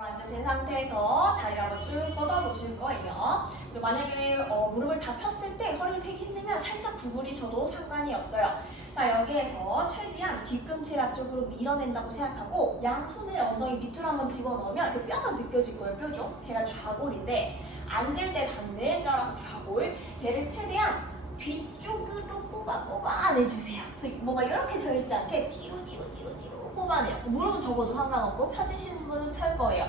앉으신 상태에서 다리를 한번 쭉 뻗어보실 거예요. 그리고 만약에 어, 무릎을 다 폈을 때 허리를 펴기 힘들면 살짝 구부리셔도 상관이 없어요. 자 여기에서 최대한 뒤꿈치 앞쪽으로 밀어낸다고 생각하고 양손을 엉덩이 밑으로 한번 집어넣으면 그 뼈가 느껴질 거예요. 뼈죠? 걔가 좌골인데 앉을 때 닿는 뼈라서 좌골. 걔를 최대한 뒤쪽으로 뽑아내주세요. 저 뭔가 이렇게 되어 있지 않게 뒤로 뒤로 뒤로 뒤로 뽑아내요. 무릎은 접어도 상관없고 펴주시는 분은 펼 거예요.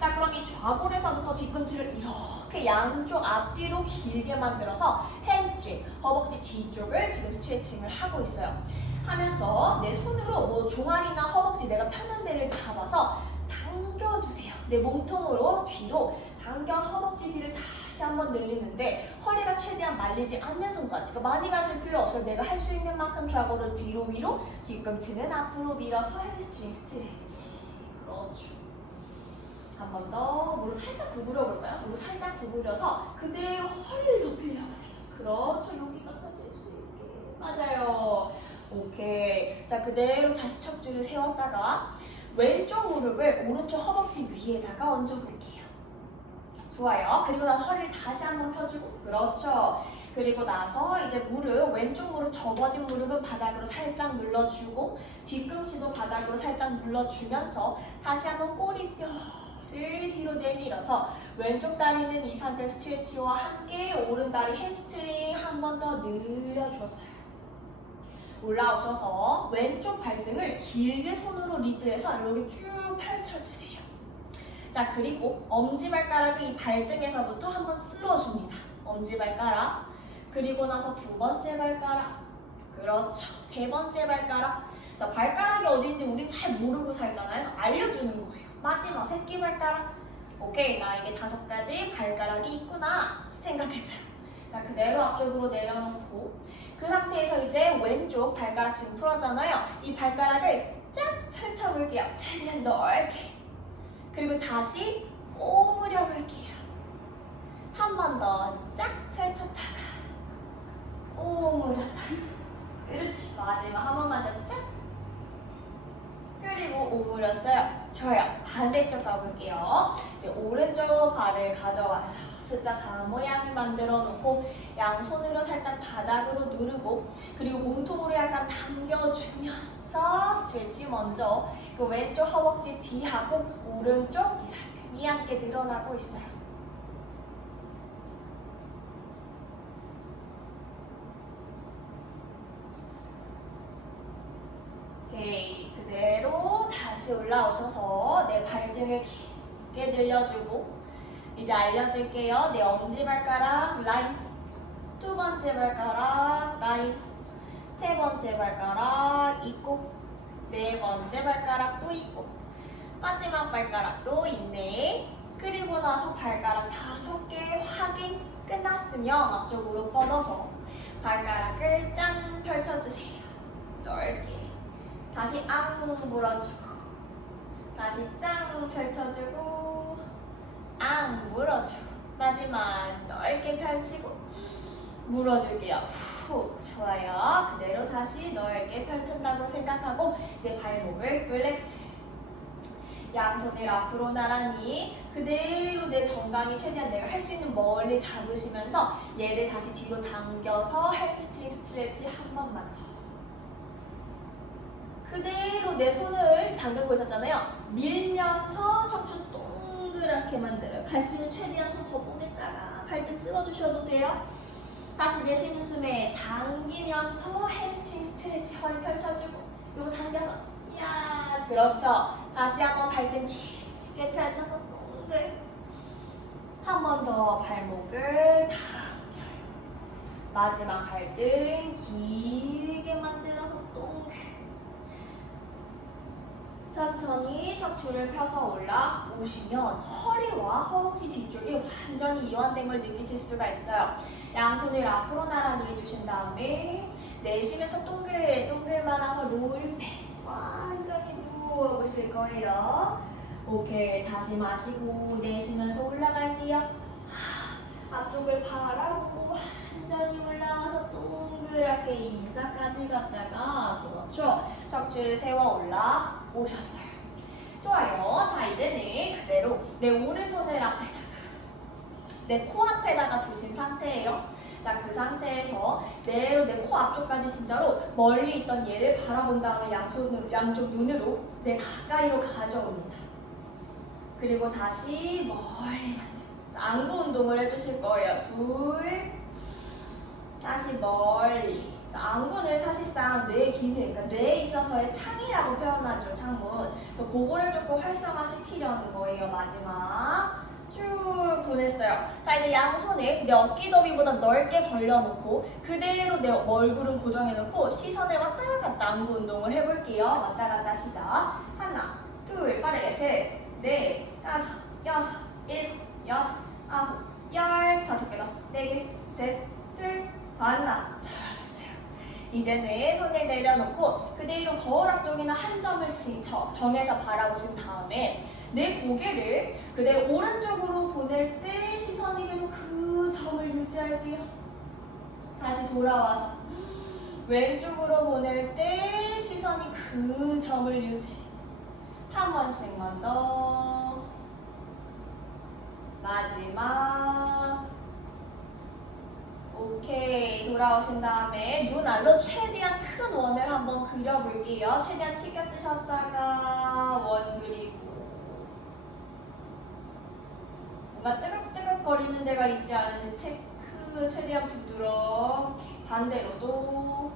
자 그럼 이 좌골에서부터 뒤꿈치를 이렇게 양쪽 앞뒤로 길게 만들어서 햄스트링, 허벅지 뒤쪽을 지금 스트레칭을 하고 있어요. 하면서 내 손으로 뭐 종아리나 허벅지 내가 편한 데를 잡아서 당겨주세요. 내 몸통으로 뒤로 당겨서 허벅지 뒤를 다 시 한번 늘리는데 허리가 최대한 말리지 않는 손까지 그러니까 많이 가실 필요 없어요. 내가 할 수 있는 만큼 좌골을 뒤로 위로 뒤꿈치는 앞으로 밀어서 햄스트링 스트레치 그렇죠. 한 번 더 무릎 살짝 구부려 볼까요? 무릎 살짝 구부려서 그대로 허리를 더 빌려보세요. 그렇죠. 여기가 펴질 수 있게. 맞아요. 오케이. 자, 그대로 다시 척추를 세웠다가 왼쪽 무릎을 오른쪽 허벅지 위에다가 얹어볼게요. 좋아요. 그리고 나서 허리를 다시 한번 펴주고. 그렇죠. 그리고 나서 이제 무릎, 왼쪽 무릎 접어진 무릎은 바닥으로 살짝 눌러주고 뒤꿈치도 바닥으로 살짝 눌러주면서 다시 한번 꼬리뼈를 뒤로 내밀어서 왼쪽 다리는 이 상태 스트레치와 함께 오른 다리 햄스트링 한 번 더 늘려줬어요. 올라오셔서 왼쪽 발등을 길게 손으로 리드해서 이렇게 쭉 펼쳐주세요. 자 그리고 엄지발가락을 이 발등에서부터 한번 쓸어줍니다. 엄지발가락 그리고 나서 두 번째 발가락 그렇죠. 세 번째 발가락 자 발가락이 어딘지 우린 잘 모르고 살잖아요. 그래서 알려주는 거예요. 마지막 새끼 발가락 오케이 나에게 다섯 가지 발가락이 있구나 생각했어요. 자 그대로 앞쪽으로 내려놓고 그 상태에서 이제 왼쪽 발가락 지금 풀었잖아요. 이 발가락을 쫙 펼쳐볼게요. 최대한 넓게. 그리고 다시 오므려 볼게요. 한 번 더 쫙 펼쳤다가 오므렸다. 그렇지. 마지막 한 번만 더 쫙. 그리고 오므렸어요. 좋아요. 반대쪽 가볼게요. 이제 오른쪽 발을 가져와서 숫자 4 모양을 만들어 놓고 양손으로 살짝 바닥으로 누르고 그리고 몸통으로 약간 당겨주면서 스트레치 먼저 그 왼쪽 허벅지 뒤하고 오른쪽 이상큼이 함께 늘어나고 있어요. 그대로 다시 올라오셔서 내 발등을 깊게 늘려주고 이제 알려줄게요. 내 엄지발가락 라인 두 번째 발가락 라인 세 번째 발가락 있고 네 번째 발가락도 있고 마지막 발가락도 있네. 그리고 나서 발가락 다섯 개 확인 끝났으면 앞쪽으로 뻗어서 발가락을 짠 펼쳐주세요. 넓게. 다시 앙 물어주고 다시 짱 펼쳐주고 앙 물어주고 마지막 넓게 펼치고 물어줄게요. 후 좋아요. 그대로 다시 넓게 펼친다고 생각하고 이제 발목을 릴렉스. 양손을 앞으로 나란히 그대로 내 정강이 최대한 내가 할 수 있는 멀리 잡으시면서 얘를 다시 뒤로 당겨서 햄스트링 스트레치 한 번만 더. 그대로 내 손을 당기고 있었잖아요. 밀면서 척추 동그랗게 만들어요. 갈수 있는 최대한 손더 보냈다가 발등 쓸어주셔도 돼요. 다시 내쉬는 숨에 당기면서 햄스트링 스트레치 허리 펼쳐주고 요거 당겨서 야 그렇죠. 다시 한번 발등 길게 펼쳐서 동글 한번 더 발목을 당겨요. 마지막 발등 길게 만들어서 동글 천천히 척추를 펴서 올라 오시면 허리와 허벅지 뒤쪽에 완전히 이완된 걸 느끼실 수가 있어요. 양손을 앞으로 나란히 해주신 다음에 내쉬면서 동글 동글 말아서 롤백 완전히 누워보실 거예요. 오케이 다시 마시고 내쉬면서 올라갈게요. 하, 앞쪽을 바라보고 완전히 올라와서 동그랗게 인사까지 갔다가 그렇죠. 척추를 세워 올라 오셨어요. 좋아요. 자, 이제는 그대로 내 오른손을 앞에다가 내 코앞에다가 두신 상태예요. 자, 그 상태에서 그대로 내 코 앞쪽까지 진짜로 멀리 있던 얘를 바라본 다음에 양손으로, 양쪽 눈으로 내 가까이로 가져옵니다. 그리고 다시 멀리 만들. 안구 운동을 해주실 거예요. 둘, 다시 멀리. 안구는 사실상 뇌 기능, 그러니까 뇌에 있어서의 창이라고 표현하죠, 창문. 그래서 그거를 조금 활성화시키려는 거예요, 마지막. 쭉 보냈어요. 자, 이제 양손을 내 어깨 너비보다 넓게 벌려놓고 그대로 내 얼굴은 고정해놓고 시선을 왔다 갔다 안구 운동을 해볼게요. 왔다 갔다 시작. 하나, 둘, 빠르게 셋, 넷, 다섯, 여섯, 일곱, 여덟, 아홉, 열, 다섯 개 더, 네 개, 셋, 둘, 하나. 잘하셨어요. 이제는 손을 내려놓고 그대로 거울 앞쪽이나 한 점을 지- 저- 정해서 바라보신 다음에 내 고개를 그대로 오른쪽으로 보낼 때 시선이 계속 그 점을 유지할게요. 다시 돌아와서 왼쪽으로 보낼 때 시선이 그 점을 유지. 한 번씩만 더. 마지막. 오케이. 돌아오신 다음에 눈 알로 최대한 큰 원을 한번 그려볼게요. 최대한 치켜 뜨셨다가 원 그리고. 뭔가 뜨겁뜨겁거리는 데가 있지 않은지 체크 최대한 부드럽게 반대로도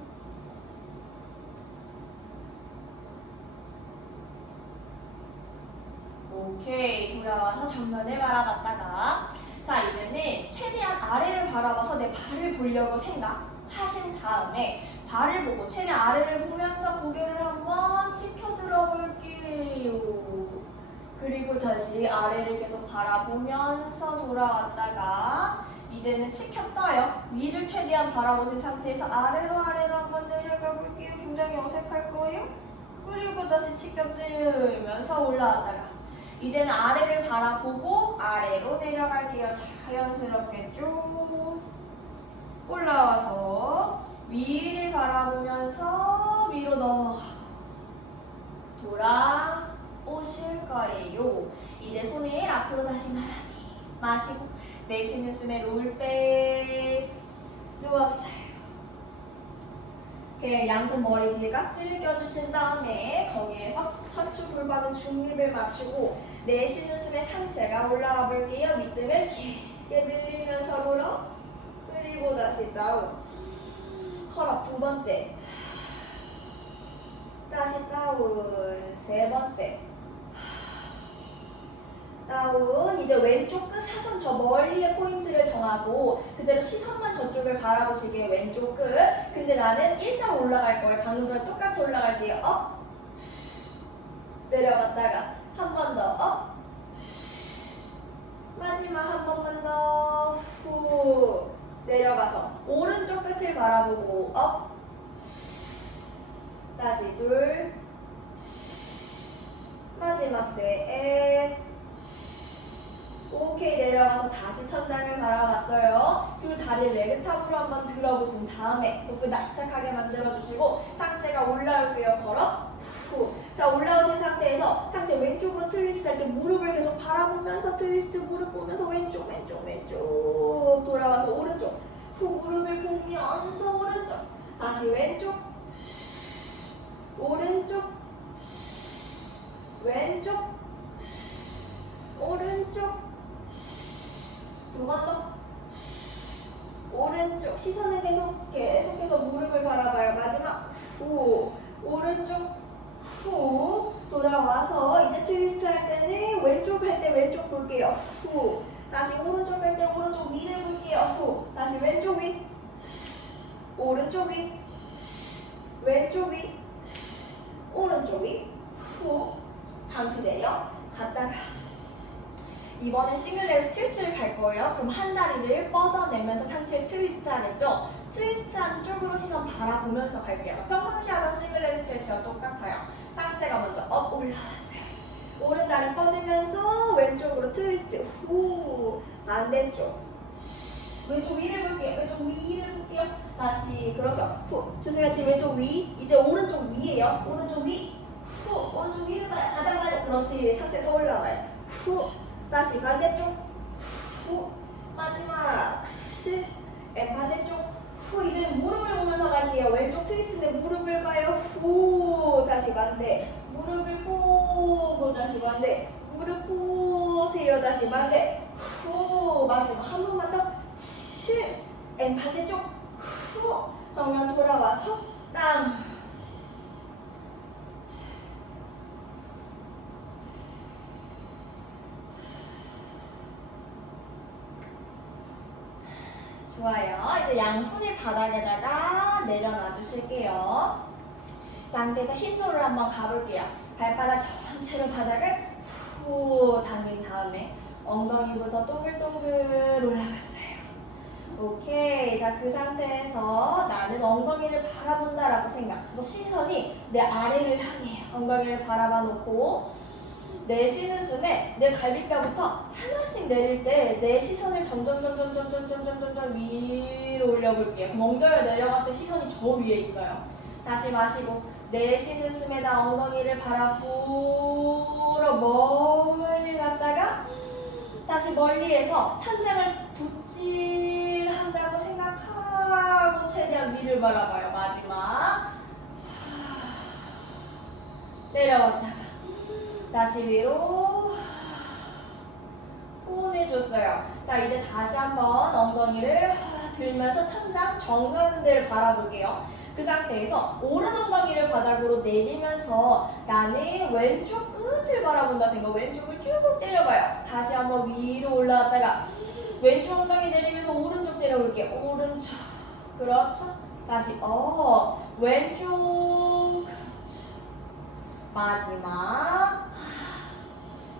오케이 돌아와서 정면을 바라봤다가 자 이제는 최대한 아래를 바라봐서 내 발을 보려고 생각하신 다음에 발을 보고 최대한 아래를 보면서 고개를 한번 치켜 들어볼게요. 그리고 다시 아래를 계속 바라보면서 돌아왔다가 이제는 치켜 떠요. 위를 최대한 바라보신 상태에서 아래로 아래로 한번 내려가 볼게요. 굉장히 어색할 거예요. 그리고 다시 치켜 들면서 올라왔다가 이제는 아래를 바라보고 아래로 내려갈게요. 자연스럽게 쭉 올라와서 위를 바라보면서 위로 넘어가 돌아오실 거예요. 이제 손을 앞으로 다시 나란히 마시고 내쉬는 숨에 롤백 누웠어요. 이렇게 양손 머리 뒤에 깍지를 껴주신 다음에 거기에서 척추 골반은 중립을 맞추고 내쉬는 숨에 상체가 올라와 볼게요. 밑뜸을 길게 늘리면서 롤업 그리고 다시 다운 컬업 두 번째. 다시 다운 세 번째. 다운 이제 왼쪽 끝 사선 저 멀리의 포인트를 정하고 그대로 시선만 저쪽을 바라보시게 왼쪽 끝. 근데 나는 일자 올라갈 거예요 방금 전 똑같이 올라갈게요 업 내려갔다가 한 번 더 업 마지막 한 번만 더후 내려가서 오른쪽 끝을 바라보고 업 다시 둘 마지막 셋 오케이 내려가서 다시 천장을 바라봤어요. 두 다리 레그탑으로 한번 들어보신 다음에 복부 납작하게 만들어주시고 상체가 올라올게요. 걸어 후. 자 올라오신 상태에서 상체 왼쪽으로 트위스트 할 때 무릎을 계속 바라보면서 트위스트 무릎 보면서 왼쪽 왼쪽 왼쪽 돌아와서 오른쪽 후 무릎을 보면서 오른쪽 다시 왼쪽 오른쪽 왼쪽 오른쪽 두 번 더. 오른쪽 시선을 계속 계속해서 무릎을 바라봐요. 마지막 후 오른쪽 후 돌아와서 이제 트위스트 할 때는 왼쪽 할 때 왼쪽 볼게요. 후 다시 오른쪽 할 때 오른쪽 위를 볼게요. 후 다시 왼쪽 위 오른쪽 위 왼쪽 위 오른쪽 위후 잠시 내려 갔다가 이번엔 싱글레그 스트레치를 갈 거예요. 그럼 한 다리를 뻗어내면서 상체를 트위스트 하겠죠? 트위스트 한 쪽으로 시선 바라보면서 갈게요. 평상시 하던 싱글레그 스트레치와 똑같아요. 상체가 먼저 업 올라왔어요. 오른 다리 뻗으면서 왼쪽으로 트위스트 후 반대쪽 왼쪽 위를 볼게요. 왼쪽 위를 볼게요. 다시 그렇죠. 후 주세요. 지금 왼쪽 위 이제 오른쪽 위에요. 오른쪽 위 후, 오른쪽 위를 봐요. 바닥 말고 그렇지. 상체 더 올라와요. 후. 다시 반대쪽. 후. 마지막. 시. 에 반대쪽. 후. 이제 무릎을 보면서 갈게요. 왼쪽 트위스트인데 무릎을 봐요. 후. 다시 반대. 무릎을 보고 다시 반대. 무릎 보세요. 다시 반대. 후. 마지막 한 번만 더. 시. 에 반대쪽. 후. 정면 돌아와서 땅. 양손을 바닥에다가 내려놔 주실게요. 상태에서 힙로를 한번 가볼게요. 발바닥 전체로 바닥을 후 당긴 다음에 엉덩이부터 동글동글 올라갔어요. 오케이. 자, 그 상태에서 나는 엉덩이를 바라본다라고 생각. 그래서 시선이 내 아래를 향해요. 엉덩이를 바라봐 놓고 내쉬는 숨에 내 갈비뼈부터 하나 씩 내릴 때 내 시선을 점점 점점 점점 점점 점점 위로 올려볼게요. 엉덩이가 내려갔을 때 시선이 저 위에 있어요. 다시 마시고 내쉬는 숨에 나 엉덩이를 바라보러 멀리 갔다가 다시 멀리에서 천장을 붓질한다고 생각하고 최대한 위를 바라봐요. 마지막 내려왔다가 다시 위로 보내줬어요. 자 이제 다시 한번 엉덩이를 들면서 천장 정면을 바라볼게요. 그 상태에서 오른 엉덩이를 바닥으로 내리면서 나는 왼쪽 끝을 바라본다 생각. 왼쪽을 쭉 째려봐요. 다시 한번 위로 올라갔다가 왼쪽 엉덩이 내리면서 오른쪽 째려볼게요. 오른쪽. 그렇죠. 다시 어 왼쪽. 그렇죠. 마지막.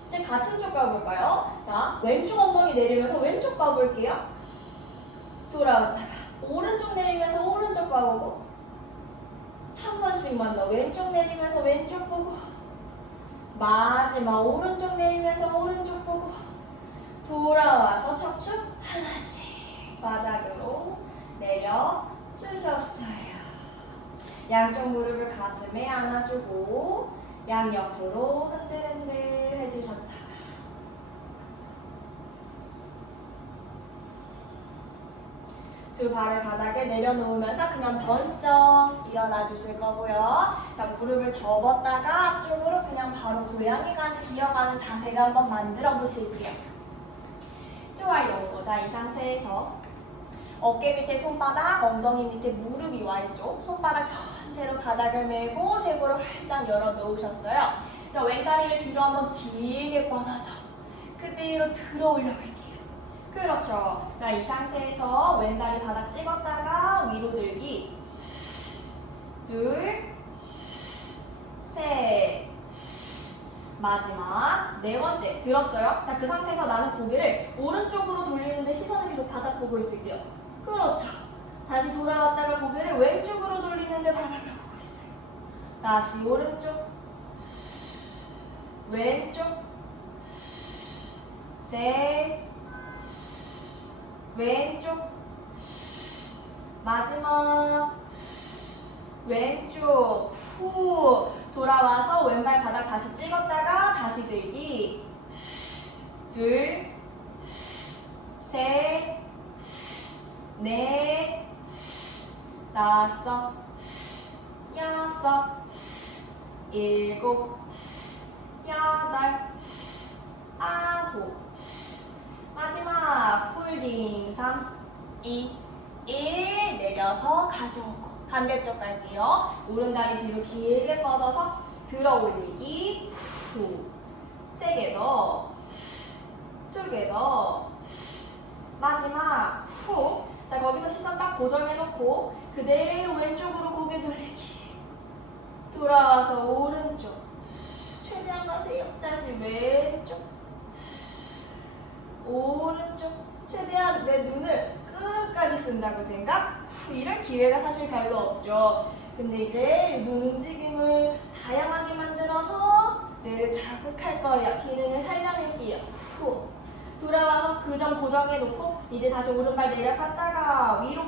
이제 같은 쪽 가볼까요? 자, 왼쪽 엉덩이 내리면서 왼쪽 가볼게요. 돌아왔다가 오른쪽 내리면서 오른쪽 가보고 한 번씩만 더 왼쪽 내리면서 왼쪽 보고 마지막 오른쪽 내리면서 오른쪽 보고 돌아와서 척추 하나씩 바닥으로 내려 주셨어요. 양쪽 무릎을 가슴에 안아주고 양옆으로 흔들흔들 해주셨다가 두 발을 바닥에 내려놓으면서 그냥 번쩍 일어나 주실 거고요. 자, 무릎을 접었다가 앞쪽으로 그냥 바로 고양이가 기어가는 자세를 한번 만들어 보실게요. 좋아요. 자, 이 상태에서 어깨 밑에 손바닥, 엉덩이 밑에 무릎이 와 있죠. 손바닥 전체로 바닥을 메고 쇄골을 활짝 열어 놓으셨어요. 자, 왼다리를 뒤로 한번 길게 뻗어서 그대로 들어 올려 볼게요. 그렇죠. 자, 이 상태에서 왼다리 바닥 찍었다가 위로 들기. 둘, 셋. 마지막 네 번째 들었어요? 자, 그 상태에서 나는 고개를 오른쪽으로 돌리는데 시선을 계속 바닥 보고 있을게요. 그렇죠. 다시 돌아왔다가 고개를 왼쪽으로 돌리는데 바닥을 보고 있어요. 다시 오른쪽, 왼쪽, 셋, 왼쪽, 마지막, 왼쪽, 후, 돌아와서 왼발 바닥 다시 찍었다가 다시 들기, 둘, 셋, 넷, 다섯, 여섯, 일곱, 여덟, 아홉, 마지막 폴딩 3, 2, 1 내려서 가져오고 반대쪽 갈게요. 오른다리 뒤로 길게 뻗어서 들어 올리기 후 세게 더, 두 개 더, 마지막 후. 자 거기서 시선 딱 고정해놓고 그대로 왼쪽으로 고개 돌리기. 돌아와서 오른쪽. 최대한 가세요. 다시 왼쪽. 오른쪽. 최대한 내 눈을 끝까지 쓴다고 생각. 후, 이럴 기회가 사실 별로 없죠. 근데 이제 눈 움직임을 다양하게 만들어서 뇌를 자극할 거예요. 기능을 살려낼게요. 후. 돌아와서 그 점 고정해 놓고 이제 다시 오른발 내려갔다가 위로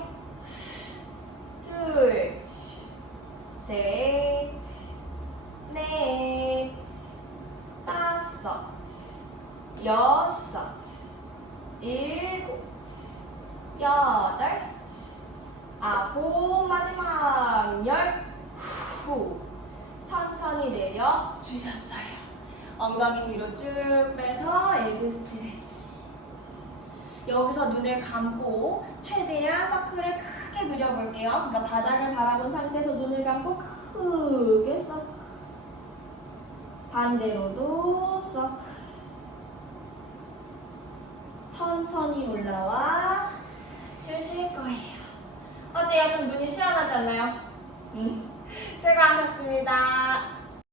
둘, 셋, 넷, 다섯. 여섯, 일곱, 여덟, 아홉, 마지막 열, 후. 천천히 내려 주셨어요. 엉덩이 뒤로 쭉 빼서 에그 스트레치. 여기서 눈을 감고 최대한 서클을 크게 그려볼게요. 그러니까 바닥을 바라본 상태에서 눈을 감고 크게 서클. 반대로도 서클. 천천히 올라와 주실 거예요. 어때요? 좀 눈이 시원하지 않나요? 음. 수고하셨습니다.